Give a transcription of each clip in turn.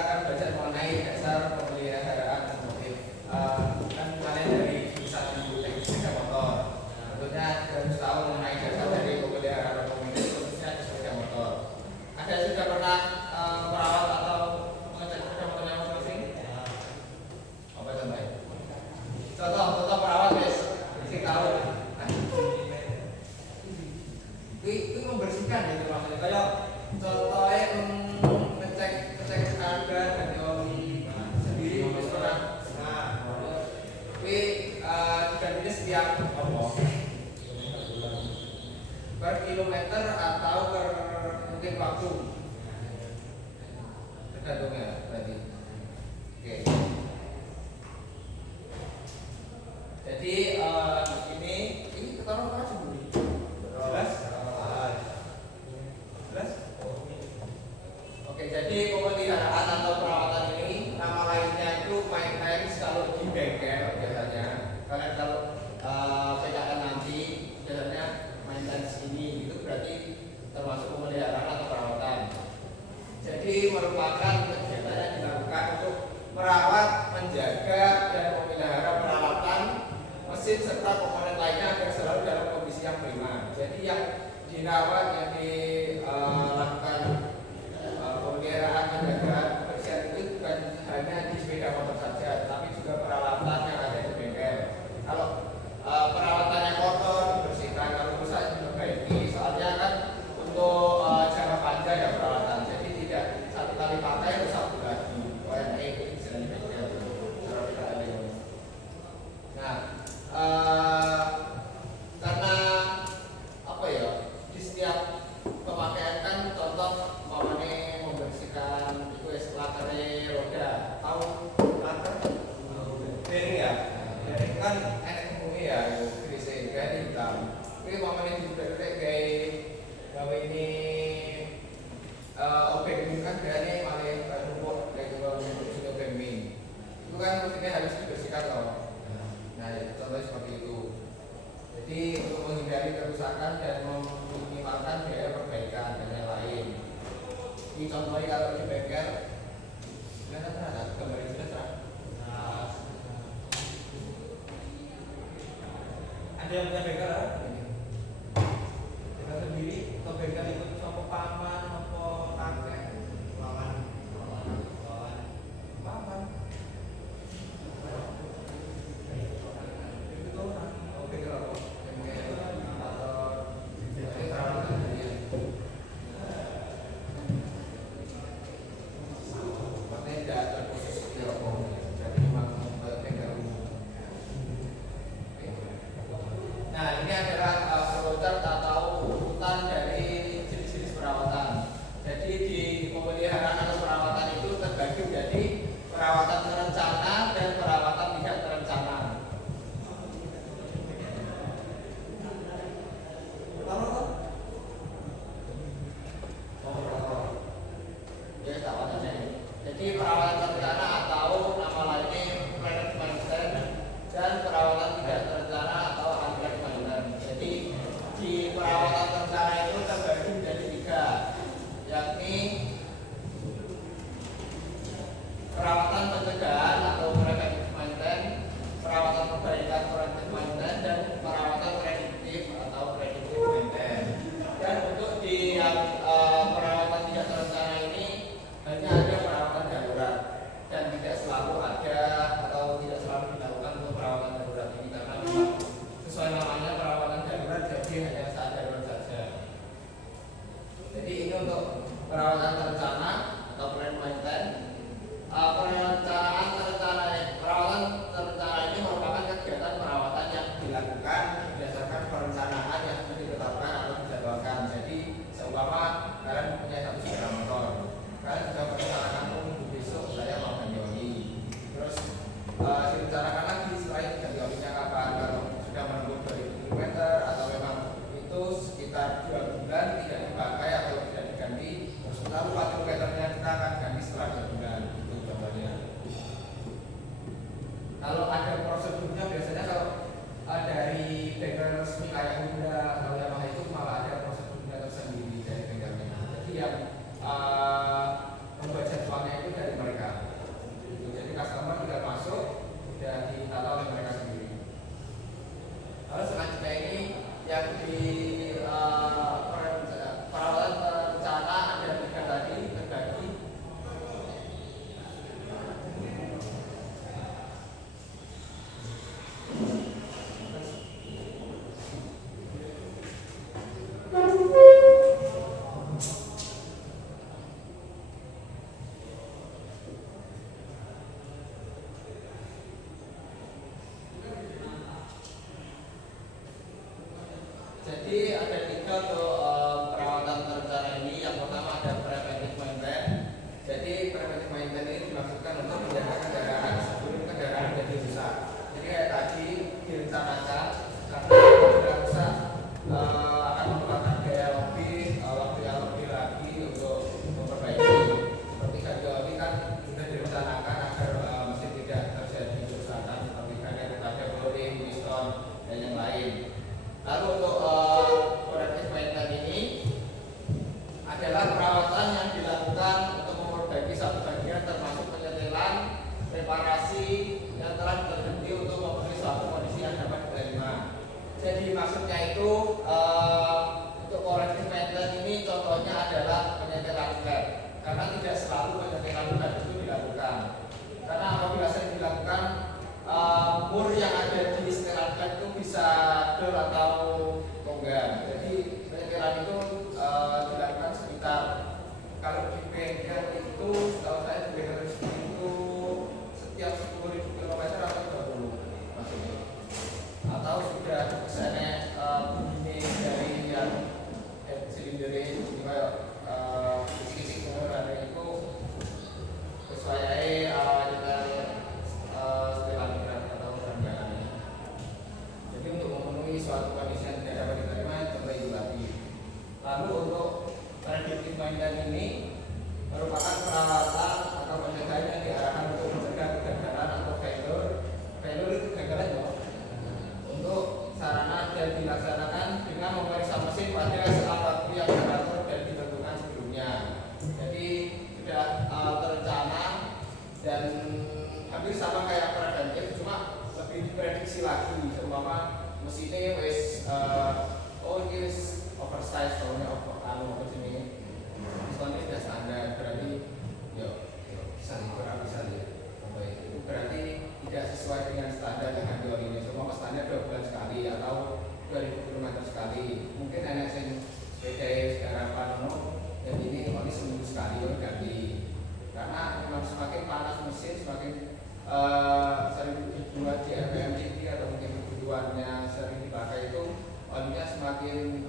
akan belajar mengenai dasar pemeliharaan otomotif. Kan kalian dari jurusan teknik sepeda motor, tentunya harus tahu mengenai dasar dari pemeliharaan otomotif, khususnya di sepeda motor. Ada yang sudah pernah merawat atau mengecek sepeda motornya masing-masing? Apa contohnya? Contoh perawat guys, sih tahu. Itu membersihkan gitu maksudnya. Kayak contohnya ngecek harga dan oli sendiri misalnya. Nah, tapi digantinya setiap per kilometer atau per mungkin waktu, tergantung ya berarti. Oke. Jadi ini ketaruh apa sih? Jelas? Jelas? Oke, jadi pemeliharaan atau perawatan ini nama lainnya itu maintenance kalau di bengkel biasanya. Kalian kalau PKN nanti biasanya maintenance ini itu berarti termasuk pemeliharaan atau perawatan. Jadi merupakan kegiatan yang dilakukan untuk merawat, menjaga dan memelihara peralatan, mesin serta komponen lainnya agar selalu dalam kondisi yang prima. Jadi yang dirawat, yang dilakukan pemeliharaan, penjagaan, kebersihan itu bukan hanya di sepeda motor saja, tapi juga peralatan yang ada di bengkel. Kalau perawatannya kotor dibersihkan, kalau rusak diperbaiki. Soalnya kan untuk jangka panjang ya peralatan, jadi tidak satu kali pakai rusak lagi. ONE itu bisa di bengkel. Nah, karena apa ya, di setiap pemakaian kan contoh mamane membersihkan itu latarnya roda, tahu latar bearing ya, bearing kan enak kemungkinan ya grisnya kan hitam. Tapi mamane diberi gawe ini obeng kan biasanya malah rumput kayak gitu obeng mie. Itu kan rutinnya harus dibersihkan loh. Nah, contohnya seperti itu. Jadi untuk menghindari kerusakan dan meminimalkan biaya perbaikan dan lain-lain. Ini contohnya kalau di bengkel, ada gambar itu sudah. Ada yang punya bengkel? Kita sendiri ke bengkel ikut sama paman, apa kakek, paman. Nah, ini adalah flowchart atau urutan dari jenis-jenis perawatan. Jadi di pemeliharaan atau perawatan itu terbagi menjadi perawatan terencana dan perawatan tidak terencana. Jadi perawatan terencana atau nama lainnya planned maintenance dan perawatan tidak terencana atau unplanned maintenance. Jadi di perawatan terencana itu terbagi menjadi 3, yakni perawatan pencegahan atau preventive maintenance, perawatan perbaikan preventive maintenance, dan perawatan prediktif atau predictive maintenance. Dan untuk di yang perawatan tidak terencana ini hanya ada perawatan darurat dan tidak selalu ada atau tidak selalu dilakukan untuk perawatan darurat ini karena sesuai namanya perawatan darurat, jadi hanya saat darurat saja. Jadi ini untuk perawatan terencana atau planned maintenance. Perawatan terencana ini merupakan kegiatan perawatan yang dilakukan berdasarkan perencanaan yang sudah ditetapkan atau dijadwalkan. Jadi seumpama kalian punya satu sepeda motor, kalian sudah merencanakan minggu besok saya mau ganti oli. Terus direncanakan lagi setelah itu ganti olinya kapan, kalau sudah menempuh 2000 km atau memang itu sekitar 2 bulan tidak dipakai atau tidak diganti, terus lalu 4 kilometernya kita akan ganti setelah 2 bulan. Itu contohnya. Kalau ada prosedurnya biasanya kalau dari bengkel resmi kayak Honda atau Yamaha itu malah ada prosedurnya tersendiri dari bengkelnya. Jadi yang membuat jadwalnya itu dari mereka adalah perawatan yang dilakukan untuk memperbaiki satu bagian termasuk penyetelan, reparasi yang telah berhenti untuk memenuhi suatu kondisi yang dapat diterima. Jadi maksudnya itu untuk corrective maintenance ini contohnya adalah penyetelan led, karena tidak selalu penyetelan led itu dilakukan. Karena apabila sering dilakukan, mur yang ada di setelan led itu bisa dull atau longgar. Jadi penyetelan itu dilakukan sekitar, kalau di bengkel itu setahu saya di bengkel itu setiap 10.000 km atau 20 maksudnya, atau sudah kesana begini dari yang silinder ini kayak kisi-kisi ada itu sesuai nyetel setelan berat atau rangkaiannya. Jadi untuk memenuhi suatu kondisi yang tidak dapat diterima, coba itu lagi. Lalu untuk predictive maintenance ini merupakan perawatan atau pencegahan yang diarahkan untuk mencegah kegagalan atau failure itu kegagalan ya, untuk sarana dan dilaksanakan dengan memeriksa mesin pada saat waktu yang teratur dan ditentukan sebelumnya. Jadi sudah terencana dan hampir sama kayak preventif, cuma lebih diprediksi lagi. Seumpama mesinnya wis ini oversize, soalnya apa sini pistonnya sudah standar, berarti bisa kurang bisa ya. Itu berarti tidak sesuai dengan standar yang ada ini. Seumpama standar 2 bulan sekali atau 2000 km sekali. Mungkin enak sing sepeda sekarang panono, dan ini seminggu sekali ganti. Karena memang semakin panas mesin, semakin sering dibuat di RPM tinggi atau mungkin kebutuhannya sering dipakai itu, olinya semakin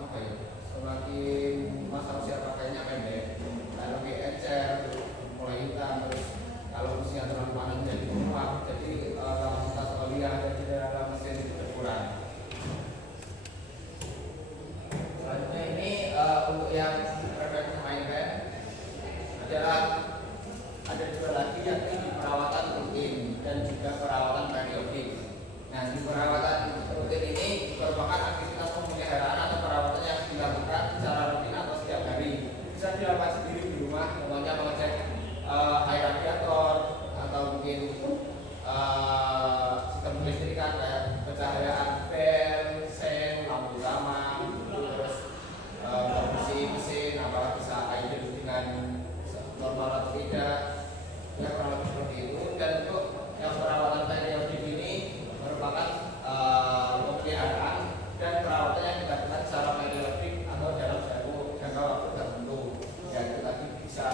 semakin masa usia pakainya pendek. Kalau encer mulai hitam, terus kalau usia terlalu panas jadi menguap, jadi kapasitas oli yang ada di dalam mesin itu berkurang. Selanjutnya ini untuk yang preventive maintenance adalah ada dua lagi, yakni perawatan rutin dan juga perawatan periodik. Nah, di perawatan rutin ini merupakan aktivitas pemeliharaan atau perawatan yang dilakukan secara rutin atau setiap hari. Bisa dilakukan sendiri di rumah, contohnya mengecek air radiator atau mungkin sistem kelistrikan kayak pencahayaan bel, sen, lampu utama, terus bersih mesin apakah bisa idle dengan normal atau tidak, ya kurang lebih seperti itu. Dan untuk yang perawatan periodik ini merupakan pemeliharaan dan perawatan yang dilakukan secara periodik atau dalam jangka waktu tertentu. Ya itu tadi bisa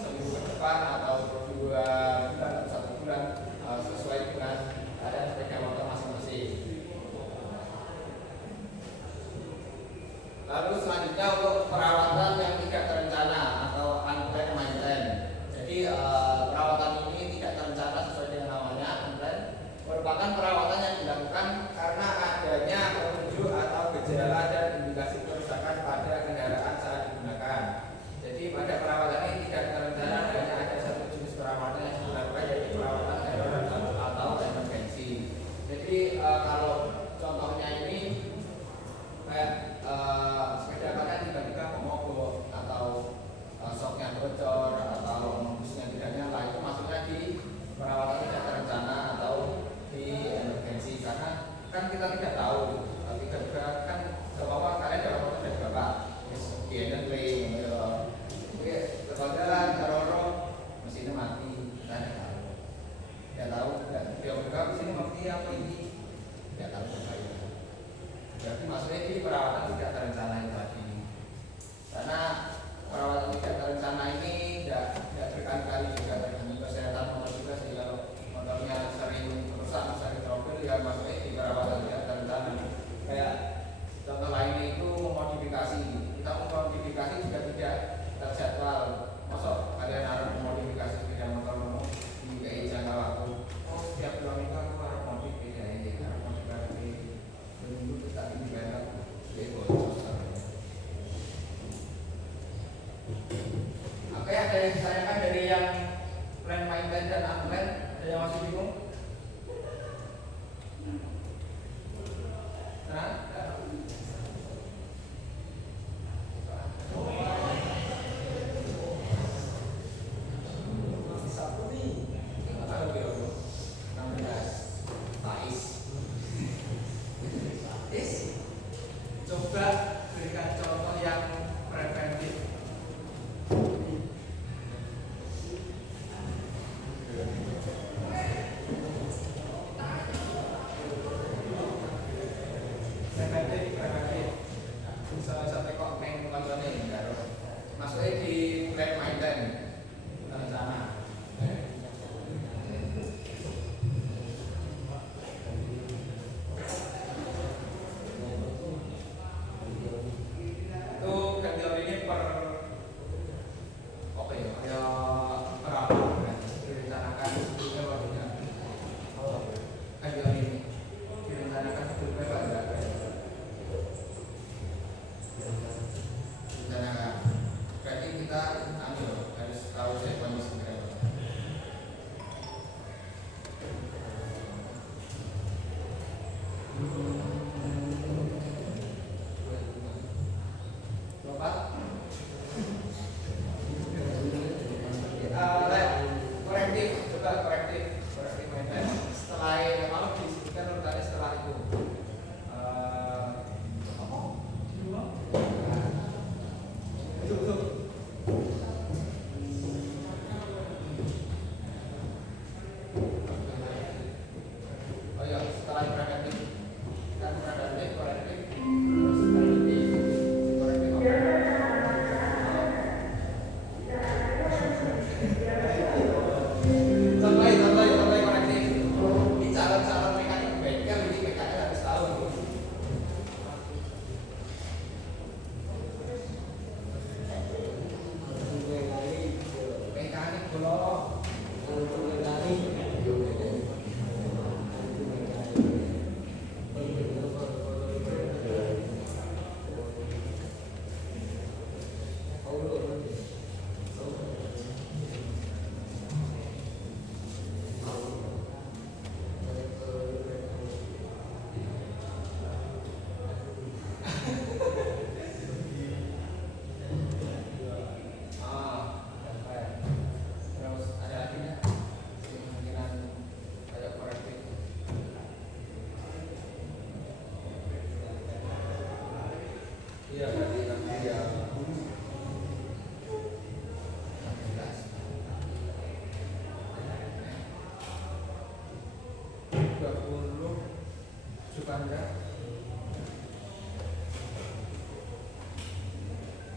seminggu ke depan atau 2 bulan atau 1 bulan, sesuai dengan keadaan sepeda motor masing-masing. Lalu selanjutnya untuk perawatan yang tidak terencana atau unplanned maintenance. Jadi perawatan ini tidak terencana sesuai dengan namanya, unplanned, merupakan perawatan yang dilakukan karena adanya petunjuk atau gejala dan indikasi kerusakan pada kendaraan saat digunakan. Jadi pada perawatan ini tidak terencana, hanya ada satu jenis perawatan yang dilakukan, yaitu perawatan darurat atau emergency. Jadi kalau contohnya ini kayak sepeda kan tiba-tiba mogok atau soknya bocor atau busnya tidak nyala, itu masuknya di perawatan tidak terencana atau di emergency. Karena kan kita tidak tahu, tiba-tiba kan bapak kalian dalam motor dari bapak di handling kebakaran teroro mesinnya mati, kita tidak tahu, dia berkata mesinnya mati apa ini, tidak tahu berbahaya. Berarti maksudnya di perawatan tidak terencana itu tadi. Karena perawatan tidak terencana ini tidak berkali-kali juga terganggu kesehatan motor juga sih. Kalau motornya sering rusak, sering trouble, ya maksudnya di perawatan tidak terencana. Kayak contoh lainnya itu memodifikasi. Kita memodifikasi juga tidak terjadwal. Masuk kalian harus memodifikasi sepeda motor di jangka waktu. Oh, setiap 2 minggu aku harus modif ini, harus modifikasi. Minggu kita ini banyak Oke, ada yang ditanyakan dari yang plan maintenance dan unplanned? Ada yang masih bingung? Nah, Preventif. Misalnya sampai kok main konsolnya masuknya di flat maintain rencana. Itu ganti oli ini per apa ya? Kayak berapa? Direncanakan sebelumnya atau tidak? Ganti oli ini direncanakan sebelumnya atau tidak? Direncanakan. Berarti kita harus tahu saya kondisi berapa. Korektif, coba korektif maintenance. Setelah kalau disebutkan urutannya setelah itu. Apa? Itu. Oh iya, setelah preventif kan preventif, korektif, terus preventif, korektif apa? Contoh korektif. Ini calon mekanik bengkel ini PKL harus tahu. Mekanik bolong. Terus ada lagi nggak kemungkinan kayak korektif? Iya berarti nanti ya 20 Jupanda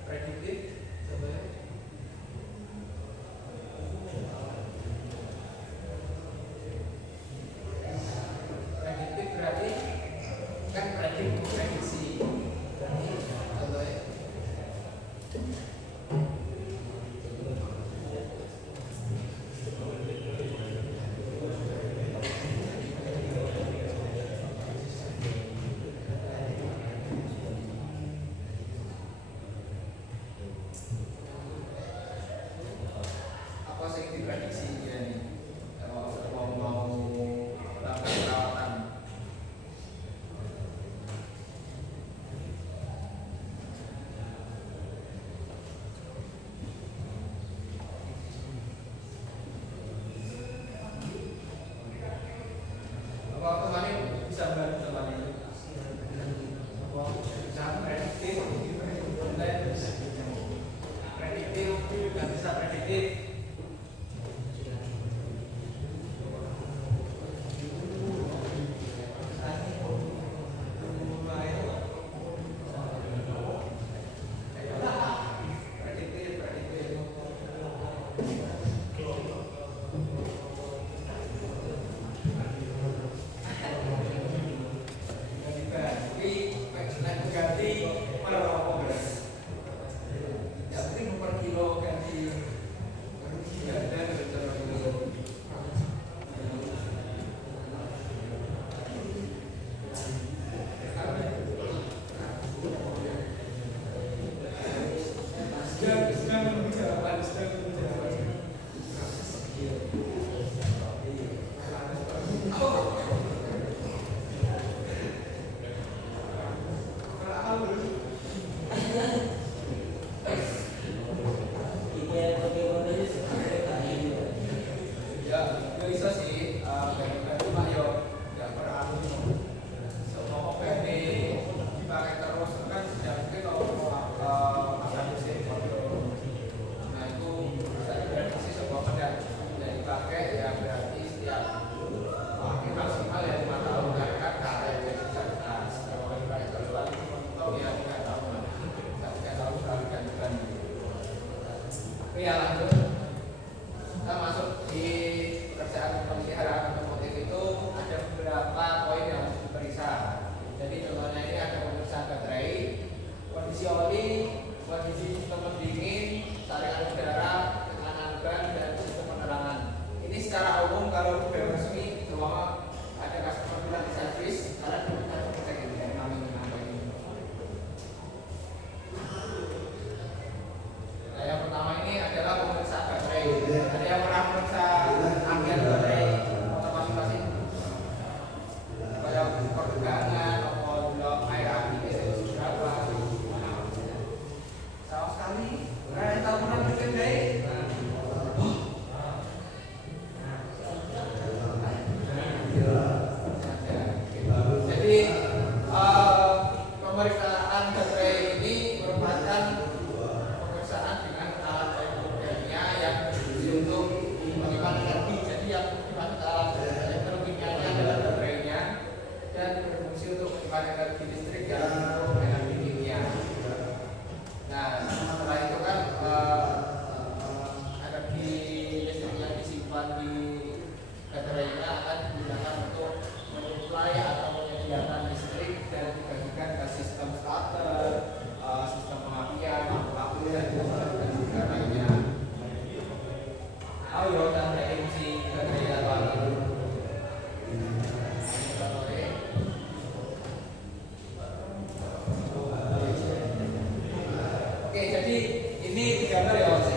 prediktif sebenarnya. Prediktif berarti kan prediksi berarti contohnya apa sih yang diprediksi ya nih mau melakukan perawatan. Apa kemarin bisa bantu teman itu? Bisa prediktif, nggak bisa prediktif. Ganti per kilo ganti ya lanjut. Kita masuk di pekerjaan pemeliharaan otomotif itu ada beberapa poin yang harus diperiksa. Jadi contohnya ini ada pemeriksaan baterai, kondisi oli, kondisi sistem pendingin, saringan udara, tekanan ban, dan sistem penerangan. Ini secara umum kalau udah resmi semua ada customer bilang di servis, kalian bisa cek ini namanya ini. Nah, yang pertama ini adalah pemeriksaan baterai. Ada yang pernah periksa ampiran baterai motor masing-masing? Kayak pertegangan, blok air aki, itu berapa? Sama sekali. Ada yang tahu pernah periksa baterai? Jadi pemeriksaan baterai ini merupakan pemeriksaan dengan alat elektrokimia yang berfungsi untuk menyimpan energi. Jadi yang dimaksud alat elektrokimianya adalah baterainya dan berfungsi untuk menyimpan energi listrik yang untuk energi kimia. Nah, setelah itu kan energi listrik yang disimpan di baterainya akan digunakan untuk menyuplai atau menyediakan listrik dan dibagikan ke sistem starter, sistem pengapian, lampu-lampu dan juga lainnya. Ayo dan fungsi baterai apa itu? Oke, jadi ini digambar ya Mas.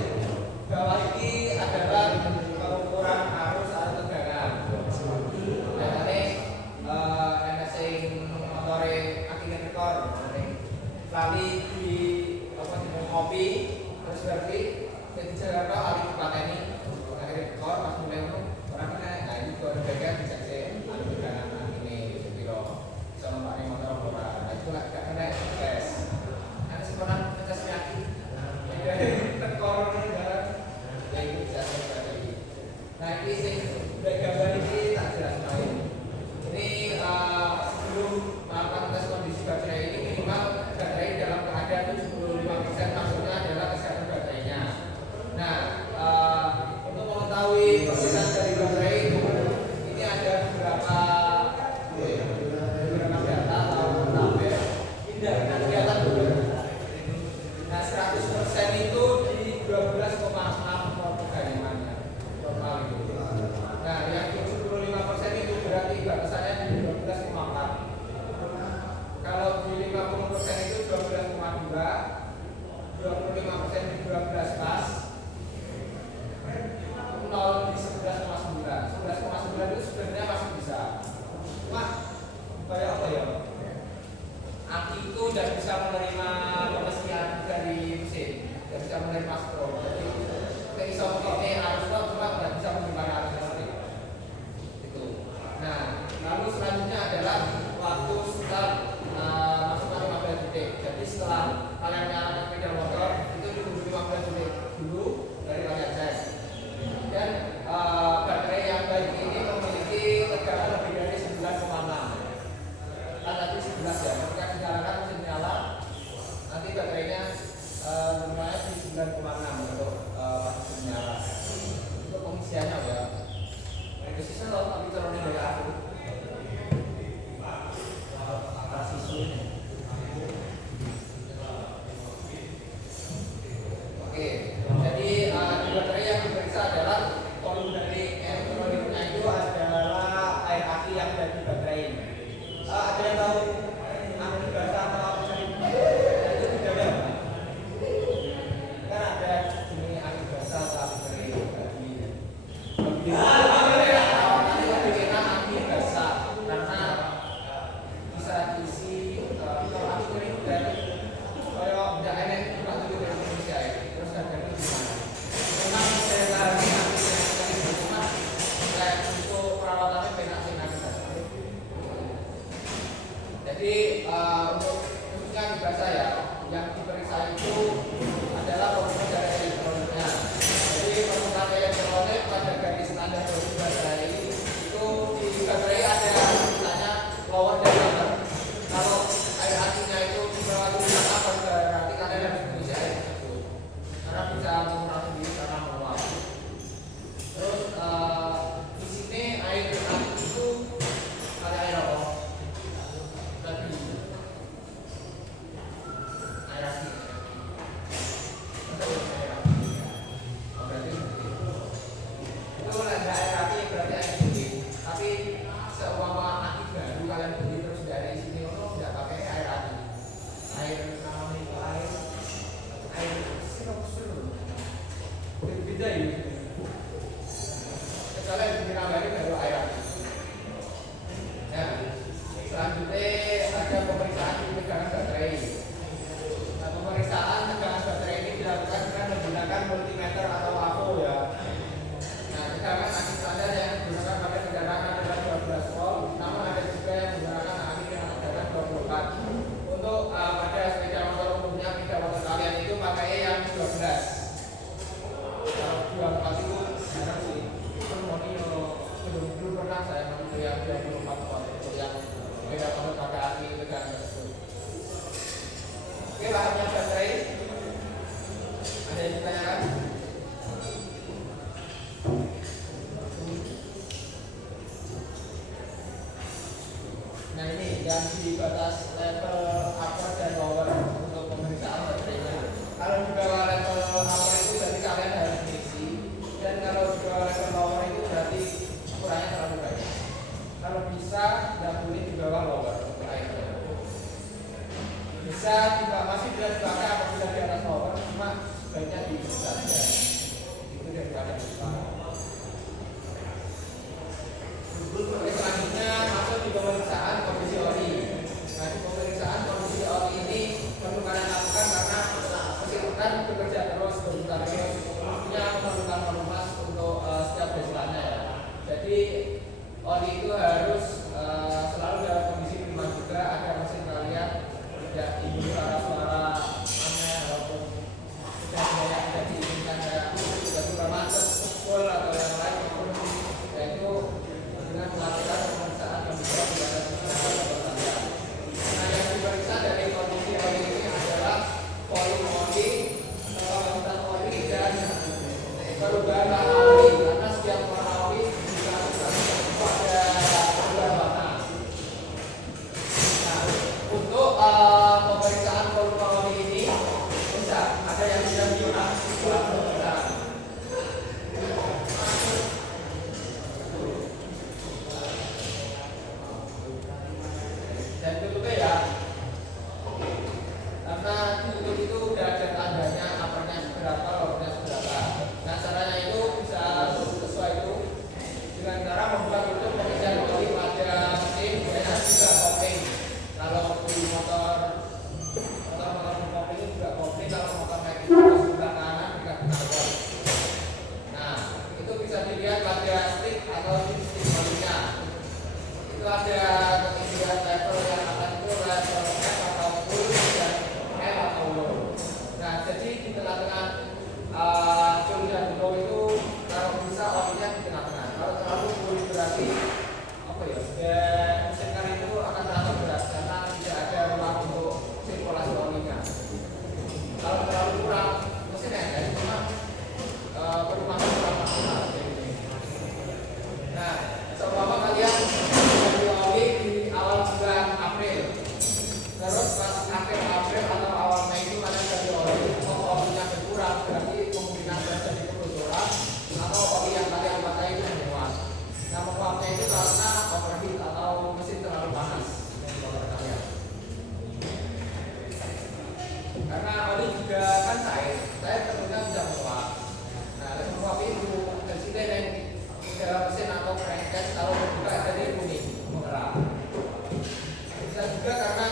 Bawah ini adalah pengukuran arus atau tegangan. Biasanya NSing motore akinator, lali di apa di ngopi terus berarti jadi jalan alih pateni akinator pas mulai itu orang kena nah ini kalau bagian bisa sih alih tegangan ini sepiro bisa memakai motor ora nah itu nggak kena tes ada sekarang tes kaki tekor ini jalan ya itu bisa sih berarti nah ini sih udah gambar ini tak jelas main ini sebelum melakukan tes kondisi baterai ini minimal baterai dalam keadaan 75% maksudnya adalah kesehatan baterainya. Nah, untuk mengetahui persenan dari baterai ini ada beberapa data atau tabel. Tidak kelihatan dulu. Nah, 100% itu di 12,6 perkalimannya total itu. Nah, yang 75% itu berarti batasannya di 12,4. Kalau di 50% itu 12,2, 25% di 12 pas, 0 di 11,9. 11,9 itu sebenarnya masih bisa. Cuma kayak apa ya? Aki itu tidak bisa menerima pemesian dari mesin, tidak bisa menerima stroke. Jadi kita bisa mengikuti arus stroke, cuma tidak bisa menerima arus listrik. Itu. Nah, lalu selanjutnya adalah waktu setelah masukkan 15 detik. Jadi setelah kalian nyalakan sepeda motor itu ditunggu 15 detik dulu dari kalian cek. Dan baterai yang baik ini memiliki tegangan lebih dari 9,6. Kan tadi 11 ya. Ketika dinyalakan mesin nyala, nanti baterainya normalnya di 9,6 untuk mesin nyala. Untuk pengisiannya ya. Itu sisa loh, tapi turunnya dari aku. Oke, jadi di baterai yang diperiksa adalah volume dari elektroniknya itu adalah air aki yang ada di baterai. Ada yang tahu aki basah atau apa sih? Itu tidak ada. Kan ada jenis aki basah atau aki kering. Nanti lebih enak aki basah karena bisa diisi kalau aki kering dan kalau tidak enak cuma tujuh dari Indonesia ya. Terus ada beda ini. Misalnya di ini baru air. Nah, selanjutnya ada pemeriksaan di tegangan baterai. Nah, pemeriksaan tegangan baterai ini dilakukan dengan menggunakan multimeter atau AVO ya. Nah, tegangan aki standar yang digunakan pada kendaraan adalah 12 volt, namun ada juga yang menggunakan aki dengan tegangan 24. Untuk pada sepeda motor umumnya sepeda motor kalian itu pakai yang 12. Kalau 24 itu jarang sih. Belum pernah saya mengambil yang 24 volt untuk yang sepeda motor pakai aki tegangan tersebut. Oke, bahannya baterai. Ada yang ditanyakan? Nah, ini yang di batas level upper dan lower untuk pemeriksaan baterainya. Kalau di bawah level upper itu berarti kalian harus mengisi, dan kalau di bawah level lower itu berarti ukurannya terlalu banyak. Kalau bisa tidak boleh di bawah lower untuk airnya. Bisa masih bisa dipakai apabila di atas lower, cuma sebaiknya diisi saja. Itu daripada lupa. Oke, selanjutnya masuk di pemeriksaan kondisi oli. Nah, di pemeriksaan kondisi oli ini perlu kalian lakukan karena mesin kan bekerja terus berputar terus, artinya memerlukan volume untuk setiap besarannya ya. Jadi oli itu harus selalu dalam kondisi prima juga agar mesin kalian tidak timbul suara-suara aneh walaupun tidak diinginkan kayak tiba-tiba macet, pukul atau yang lain, yaitu dengan melakukan pemeriksaan kondisi oli pada kalian. Nah, yang diperiksa dari kondisi oli ini adalah volume oli, kuantitas oli, dan perubahan warna oli, karena setiap warna oli dilakukan pada perubahan warna. Nah, untuk pemeriksaan volume oli ini bisa ada yang bisa diulang setelah pemeriksaan. Dan tutupnya ya, karena tutup itu udah ada tandanya uppernya seberapa, lowernya seberapa. Nah, caranya itu bisa sesuai itu dengan cara membuat tutup pengisian oli pada mesin dan juga kopling. Kalau di motor kopling juga kopling, kalau motor naik itu sebelah kanan dikasih. Nah, itu bisa dilihat pada stick atau stick olinya. Itu ada ketinggian level yang atas itu level F atau full dan L atau low. Nah, jadi di tengah-tengah full dan low itu kalau bisa olinya di tengah-tengah. Kalau terlalu full berarti apa ya? Mesin kar itu akan terasa berat karena tidak ada ruang untuk sirkulasi olinya. Kalau terlalu kurang mesin enteng, cuma perumahan kurang maksimal. Nah, seumpama kalian ganti oli di awal bulan April, terus pas akhir April atau awal Mei itu kalian ganti oli, olinya berkurang, berarti kemungkinan terjadi kebocoran atau oli yang kalian pakai itu menguap. Nah, menguapnya itu karena overheat atau mesin terlalu panas motor kalian. Karena oli juga kan cair tentunya bisa menguap. Nah, menguap itu tersisa yang dalam mesin atau crankcase kalau terbuka jadi kuning mengerap. Bisa juga karena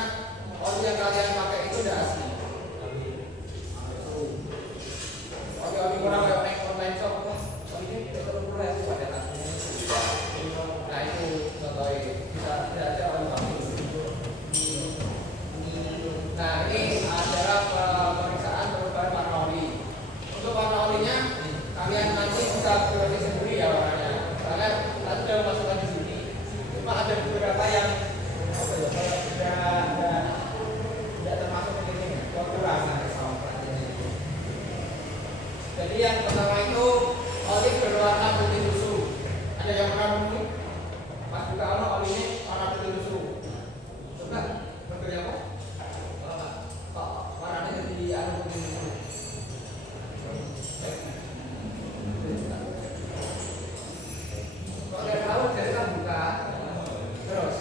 oli yang kalian pakai itu udah asli. Oli kurang kayak online shop, olinya terlalu murah itu pada aslinya. Nah, itu contohnya bisa aja oli palsu. Nah, ini adalah pemeriksaan perubahan warna oli. Untuk warna olinya kalian nanti bisa pilih sendiri ya warnanya. Kalian tadi sudah masukkan di sini. Cuma ada beberapa yang apa ya? Kalau tidak termasuk ke sini, kurang. Jadi yang pertama itu oli berwarna putih susu. Ada yang pernah menemui? Pas buka oli ini warna putih susu. Coba berbeda apa? Kok warnanya jadi putih susu? Kalau dari tahu jadi kan buka terus.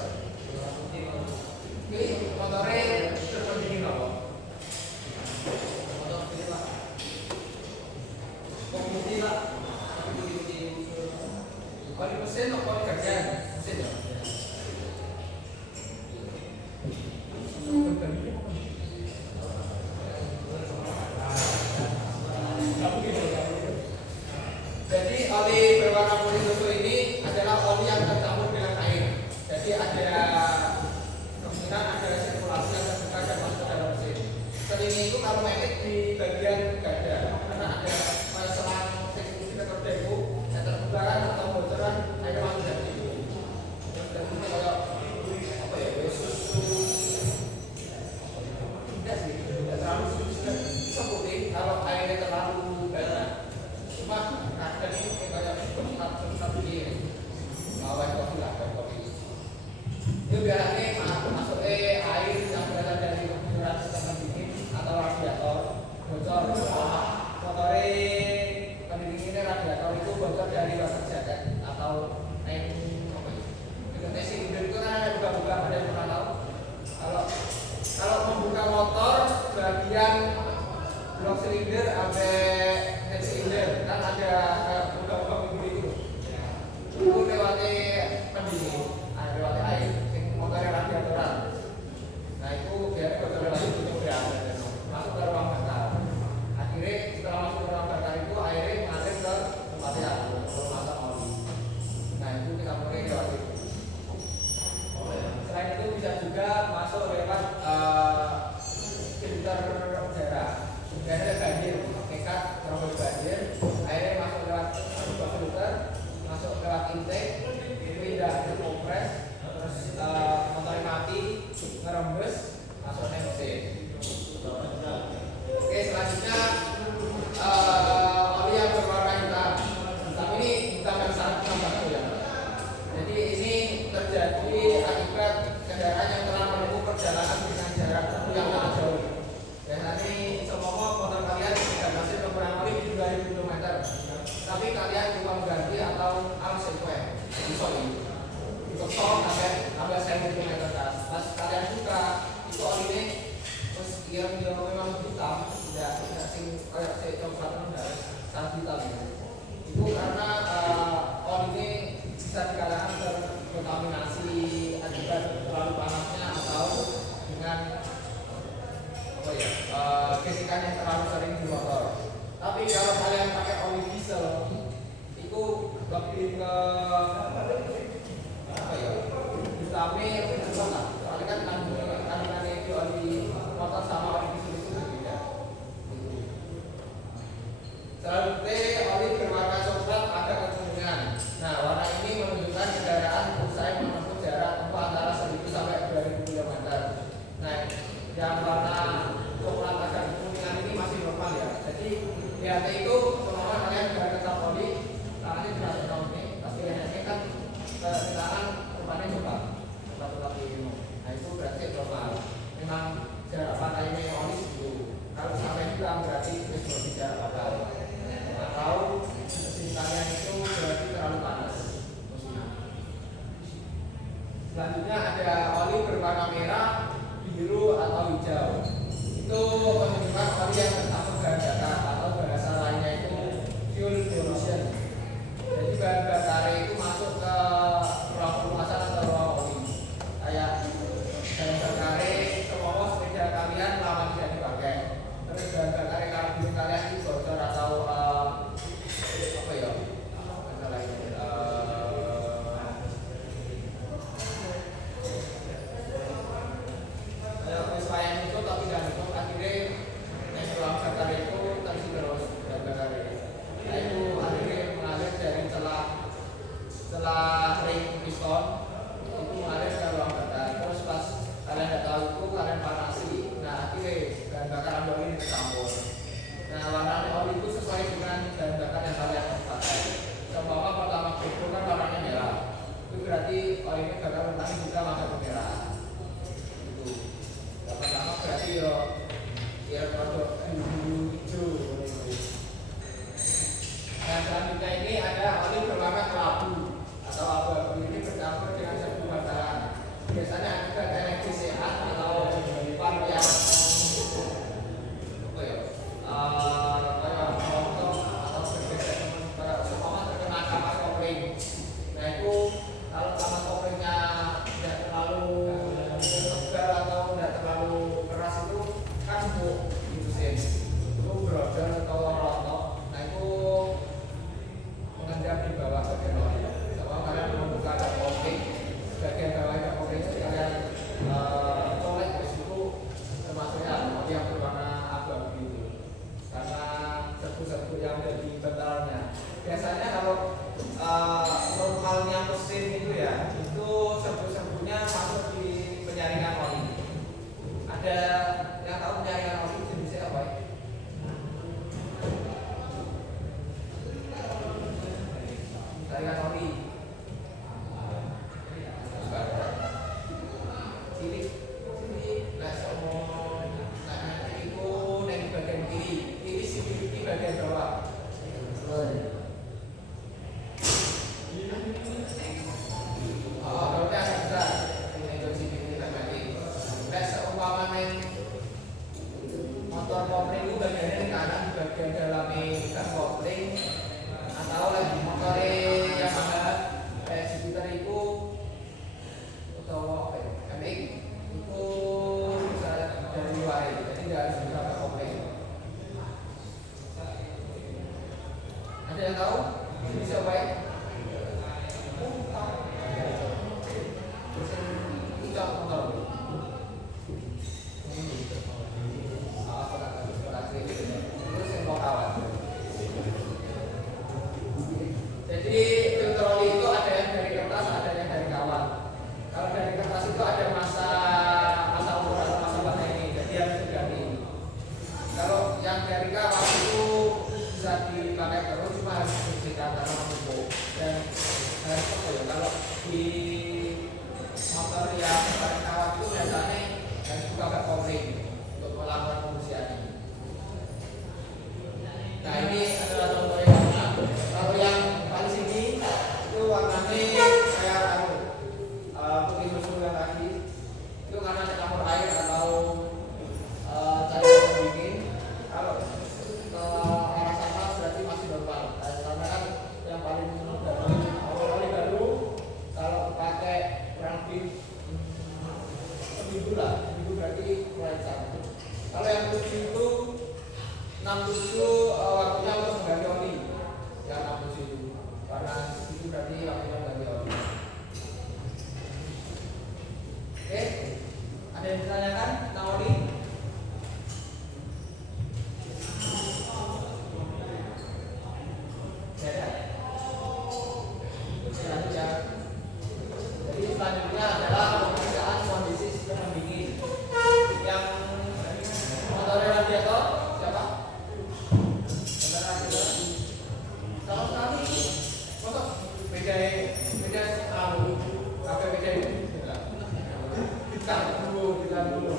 Ini motornya terpendingin apa? Motor ini pak. Komisi Oli mesin atau oli kerja? Mesin ya. Jadi oli berwarna putih susu ini adalah oli yang tercampur dengan air. Jadi ada kemungkinan ada sirkulasi yang terbuka dan masuk ke dalam mesin. Mesin ini itu kalau magnet di bagian dada karena ada selang sirkulasi kerja itu yang terbuka kan atau bocoran air masuk dari situ. Terus dari sini kalau apa ya susu tidak sih tidak terlalu susu bisa putih kalau airnya terlalu banyak. Cuma kadang ini kayak satu ini white coffee lah white coffee. Itu biasanya masuknya air yang berasal dari kebutuhan sistem pendingin atau radiator bocor. Motornya pendinginnya radiator itu bocor dari water jacket atau apa ya? Dengan silinder itu kan ada buka-buka, ada yang pernah tahu? Kalau membuka motor bagian blok silinder sampai head silinder kan ada buka-buka pintu itu. Itu lewatnya pendingin, lewatnya air. Motornya radiatoran. Nah itu biar bocor lagi itu udah masuk ke ruang bakar. Akhirnya setelah masuk ke ruang bakar itu airnya mengalir ke tempatnya masak oli. Nah itu kita mulai lewat itu. Selain itu bisa juga masuk lewat filter jarak. Biasanya banjir, nekat terobos banjir, airnya masuk lewat filter, masuk lewat intake, pindah ke kompres, terus motornya mati, ngerembes, masuk ke mesin. Oke, selanjutnya oli yang berwarna hitam. Hitam ini hitam yang sangat membantu ya. Jadi ini terjadi akibat kendaraan yang telah menempuh perjalanan dengan jarak tempuh yang sangat jauh. Biasanya semua motor kalian tidak masih kurang lebih 2000 km. Tapi kalian cuma mengganti atau al-sequence. Sorry. Untuk sampai 1000 km pas kalian buka itu oli ini terus yang memang hitam tidak sing kayak coklat enggak sangat hitam itu karena oli ini bisa dikatakan terkontaminasi akibat terlalu panasnya atau dengan apa ya gesekan yang terlalu sering di motor. Tapi kalau kalian pakai oli diesel itu lebih ke apa ya vitamin lah. Soalnya kan kandungan itu oli motor sama oli diesel itu berbeda. Selanjutnya oli berwarna coklat ada kekuningan. Nah warna ini menunjukkan kendaraan usai menempuh jarak tempuh antara 1000 sampai 2000 km. Nah yang warna coklat agak kekuningan ini masih normal ya. Jadi lihat itu selama kalian jangan tetap oli tangannya tidak terlalu nih. Tapi lihatnya kan kendaraan depannya coklat ini. Nah itu berarti normal. Memang jarak pakainya oli itu. Kalau sampai hilang berarti itu lebih jarak pakai. Atau mesin kalian itu berarti terlalu panas. Selanjutnya ada oli berwarna merah, biru atau hijau. Itu menunjukkan oli yang tercampur bahan bakar atau bahasa lainnya itu fuel dilution. Jadi bahan bakar itu masuk ke ruang pelumasan atau ruang oli. Kayak bahan bakar semua sepeda kalian lama tidak dipakai. Terus bahan bakar karbon kalian itu bocor atau apa ya? Bahasa lainnya selain itu tapi jangan itu akhirnya yang ruang bakar itu terisi terus bahan bakar. Nah itu akhirnya mengalir dari celah ring piston itu mengalir ke ruang bakar. Terus pas kalian tidak tahu itu kalian panasi. Nah akhirnya bahan bakar ambil ini tercampur. Nah warna oli itu sesuai dengan bahan bakar yang kalian pakai. Contohnya pertama itu kan warnanya merah. Itu berarti oli ini bakal bertani juga warna merah. Itu. Yang pertama berarti ya produk biru hijau. Nah selanjutnya ini ada oli berwarna kelabu atau abu-abu ini bercampur dengan serbuk bahan. Biasanya ada energi sehat atau pan yang apa ya kayak rontok atau bergeser yang ada di bentarnya. Biasanya kalau normalnya mesin itu ya, itu serbu-serbunya masuk di penyaringan oli. Ada yang tahu penyaringan oli jenisnya apa ya? Penyaringan oli cilik nah semua itu yang di bagian kiri CVT bagian bawah. Berarti agak besar untuk CVT tadi. Nah seumpama motor kopling itu bagiannya di kanan, bagian dalamnya kan kopling, atau lagi motor yang ada Jupiter itu atau MX itu bisa dari luar, jadi tidak harus berapa kopling. Ada yang tahu? Bisa baik? Bisa motor. Terus yang mau kawan. Jadi filter oli itu ada yang dari kertas, ada yang dari kawan. Kalau dari kertas itu ada masa umur atau masa pakai ini, jadi harus diganti. Kalau yang dari kawan itu bisa dipakai terus, cuma harus dibersihkan karena menumpuk dan harus apa ya? Kalau di motor yang dari kawan itu biasanya harus pakai kopling untuk melakukan pembersihan. Nah ini adalah contoh yang kalau yang paling sini itu warnanya kayak putih susu yang tadi itu karena campur air atau cairan pendingin. Kalau arah sama berarti masih normal karena kan yang paling baru kalau pakai kurang lebih seminggu berarti mulai sama. Kalau yang 7 itu 67 waktunya untuk mengganti oli ya 67 itu karena itu berarti waktunya mengganti oli. Oke, ada yang ditanyakan tentang oli? Ya, ya. Selanjutnya, jadi selanjutnya adalah pemeriksaan kondisi sistem pendingin. Yang motor radiator siapa? Motor radiator. Sama sekali, masa beda apa beda itu? Kita dulu.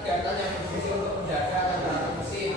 Kegiatan yang berfungsi untuk menjaga temperatur mesin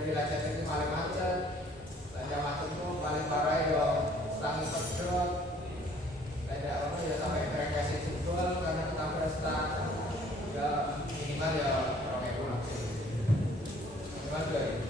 Jadi lecet itu paling macet. Lecet macet itu paling parah ya stangi pedot. Lecet apa ya sampai frekuensi jebol karena ketabrak stang. Ya minimal ya 2.000 lah sih. Minimal 2.000.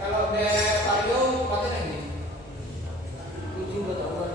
Kalau dia vario pakai ini 7 buat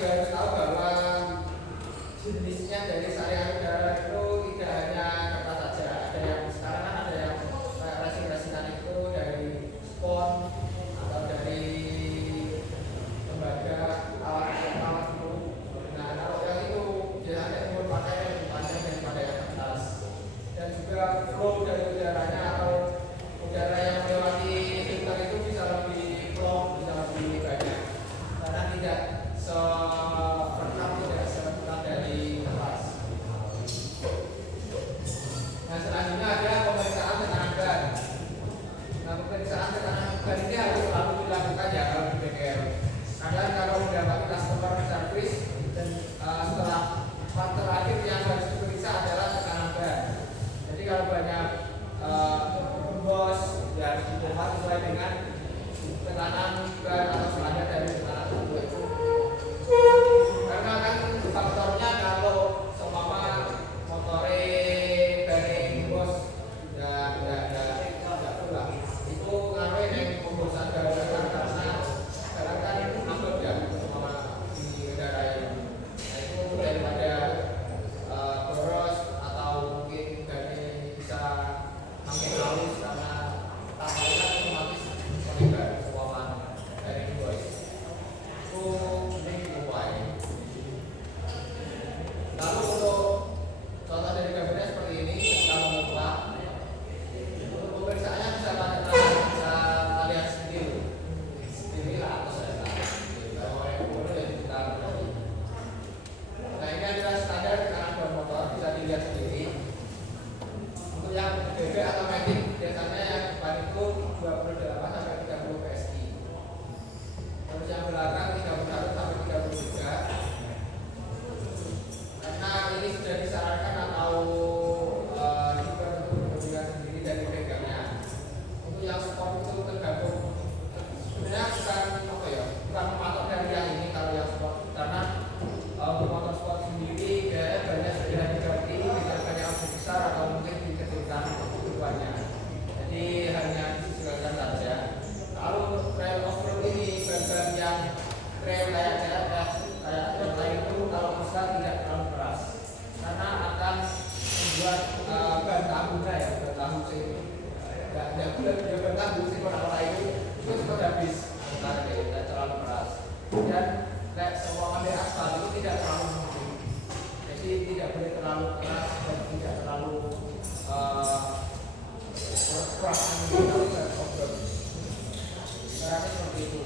juga harus tahu bahwa jenisnya dari saringan udara itu tidak hanya kertas saja. Ada yang sekarang kan ada yang resin-resinan itu dari spon atau dari lembaga alat itu. Nah, kalau yang itu biasanya umur pakainya lebih panjang daripada yang kertas. Dan juga flow dari udaranya atau udara yang melewati filter itu bisa lebih flow, bisa lebih banyak. Karena tidak tidak sebentar dari kertas. Nah, selanjutnya ada pemeriksaan tekanan ban. Nah, pemeriksaan tekanan ban ini harus selalu dilakukan ya kalau di bengkel. Karena kalau mendapati customer service dan setelah part terakhir yang harus diperiksa adalah tekanan ban. Jadi kalau banyak bos ya harus dibongkar sesuai dengan tekanan ban atau standar dari tekanan tersebut. Karena kan faktornya kalau seumpama motore bearing bos tidak pula itu ngaruh yang pembosan gara-gara karena kan ambek ya seumpama di udara ini. Nah itu daripada boros atau mungkin dari bisa makin halus karena tambahnya otomatis melebar seumpama dari bos itu upaya. Lalu untuk contoh dari kabinnya seperti ini, kalau membuka untuk pemeriksaannya bisa lihat sendiri lah atau saya kalau yang kemudian jadi kita. Nah ini adalah standar tekanan ban motor bisa dilihat sendiri. Untuk yang BB atau matic biasanya yang depan itu 28 sampai 30 PSI. Terus yang belakang 31 sampai 33. Karena ini sudah disarankan atau dibuat untuk kepentingan sendiri dari pegangnya. Untuk yang sport itu tergantung. Sebenarnya bukan mematok dari yang ini kalau yang sport karena untuk motor sport sendiri banyak sudah diganti tidak banyak yang besar atau mungkin dikecilkan ukurannya. Jadi hanya disesuaikan saja. Kalau untuk trail off-road ini ban yang trail kayak yang lain itu kalau bisa tidak terlalu keras karena akan membuat ban tahunya ya ban tahu sih nggak bulat dia ban tahu sih orang itu cepat habis karena tidak terlalu keras dan semua di aspal itu tidak terlalu mungkin jadi tidak boleh terlalu keras dan tidak terlalu keras kalau dan obrol caranya seperti itu.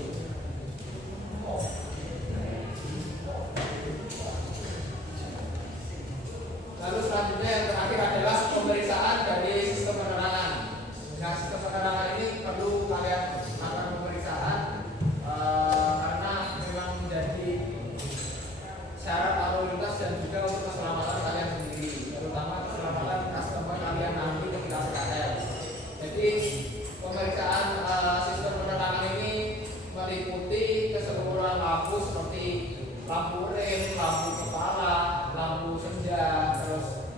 Lalu selanjutnya yang terakhir adalah pemeriksaan dari sistem penerangan. Nah, sistem penerangan ini perlu kalian lakukan pemeriksaan karena memang menjadi syarat lalu lintas dan juga untuk keselamatan kalian sendiri, terutama keselamatan customer kalian nanti ketika PKL. Jadi pemeriksaan sistem penerangan ini meliputi keseluruhan lampu seperti lampu rem, lampu kepala, lampu senja, terus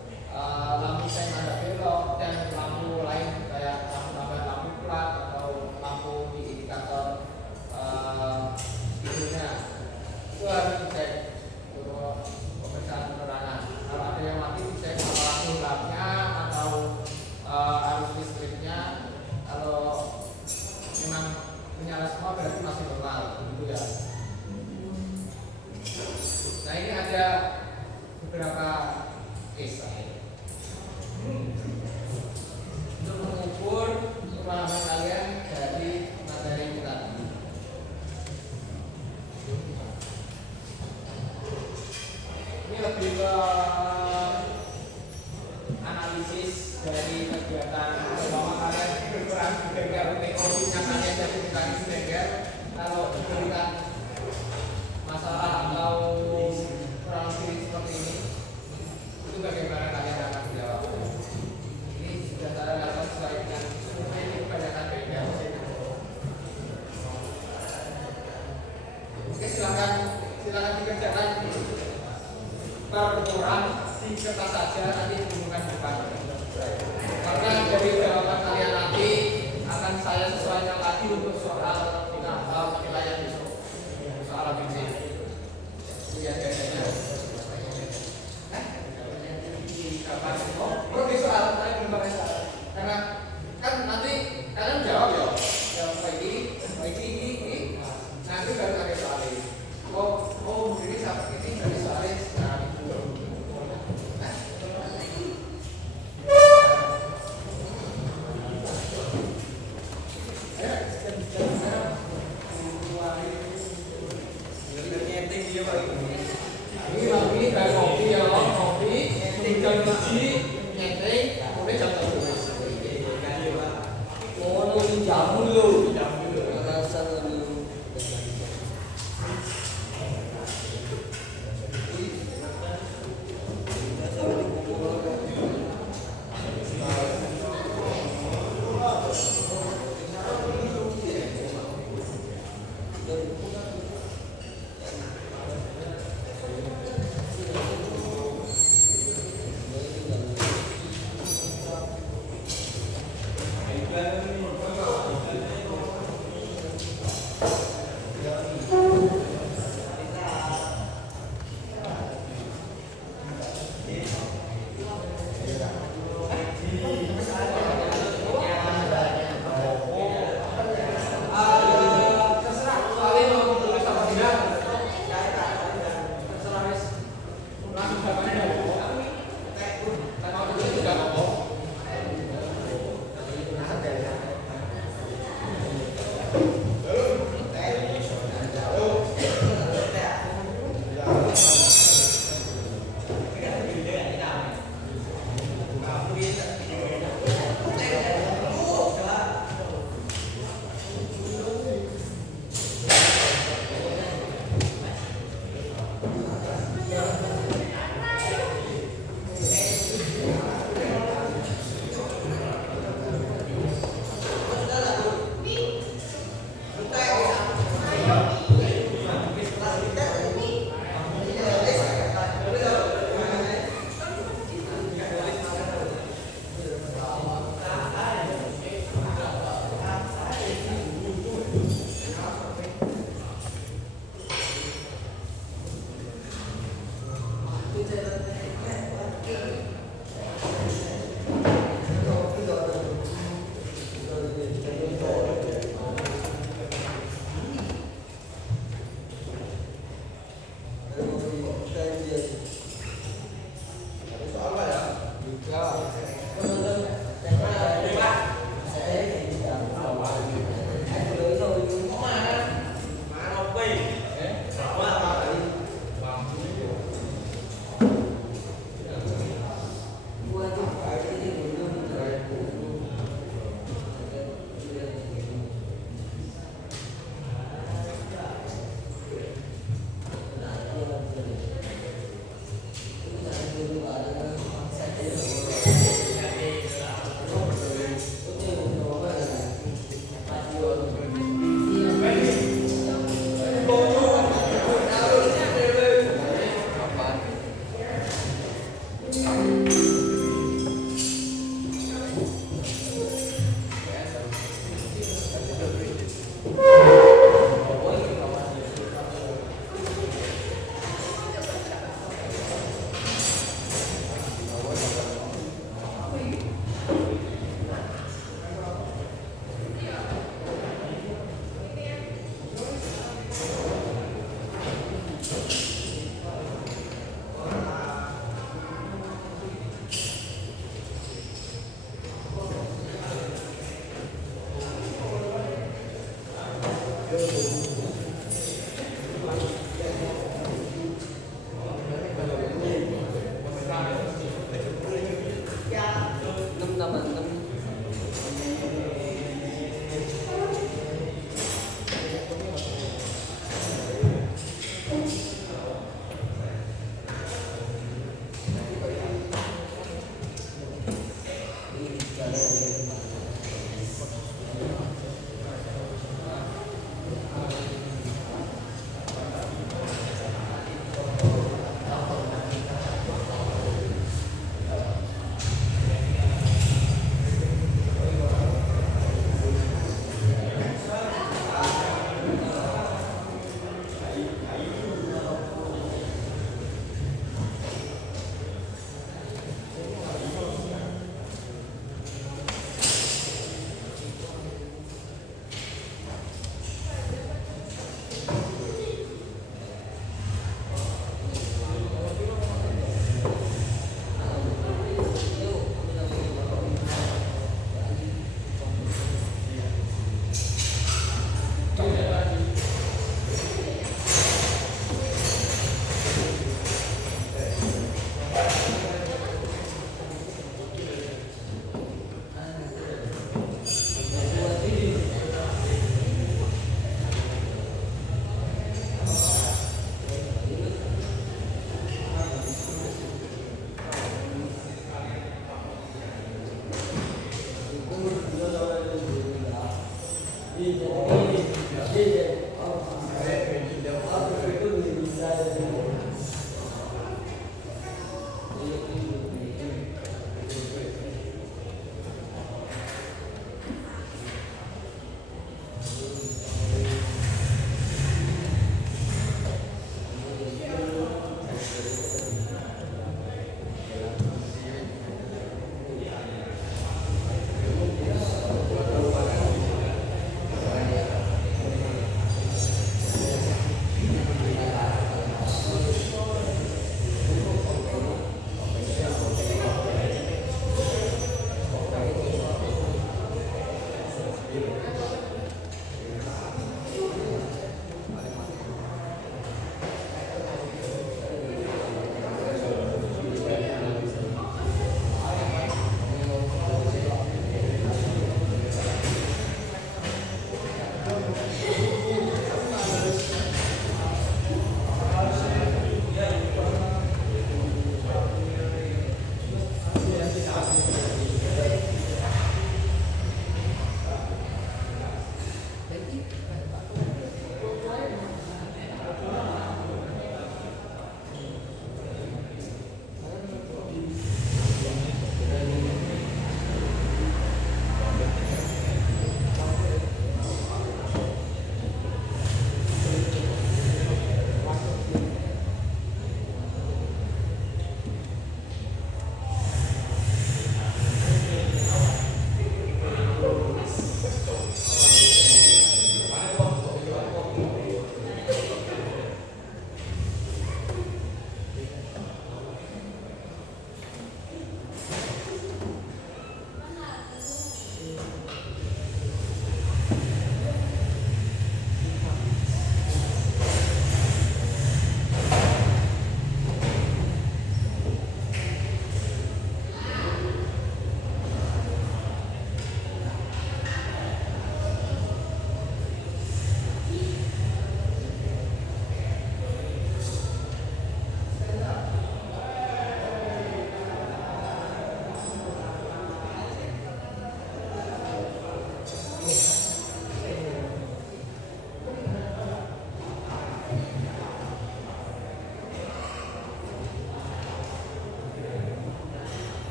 lampu sen ada belok dan lampu lain kayak lampu tambahan lampu plat atau lampu di indikator hidupnya itu harus dicek untuk pemeriksaan penerangan. Kalau ada yang mati dicek lampu lapnya atau arus listriknya. Kalau memang menyala semua berarti masih normal gitu ya. Nah ini ada beberapa case untuk mengukur pemahaman kalian dari materi kita. Ini lebih ke analisis dari kegiatan bahwa kalian berperan di bengkel teknologinya kalian jadi mekanis bengkel. Kalau diberikan masalah atau kurang lebih seperti ini, itu bagaimana kalian akan menjawab? Ini sudah saya lakukan sesuai dengan survei di kebanyakan bengkel. Oke, silakan dikerjakan berkurang di kertas saja nanti hubungan depan. Karena dari jawaban kalian nanti akan saya sesuaikan lagi untuk soal penilaian besok, soal ABC. ini dari soalnya sekarang itu. Ini lagi kayak kopi ya, kopi, tinggal biji, nyeting, kemudian jam terus. Oh, ini jamu dulu. Rasa dulu.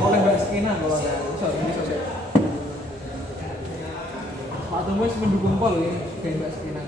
oleh Mbak Skina kalau ada ini sosial. Pak Tunggu mendukung Pol ya, kayak Mbak Skina.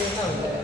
skena ya.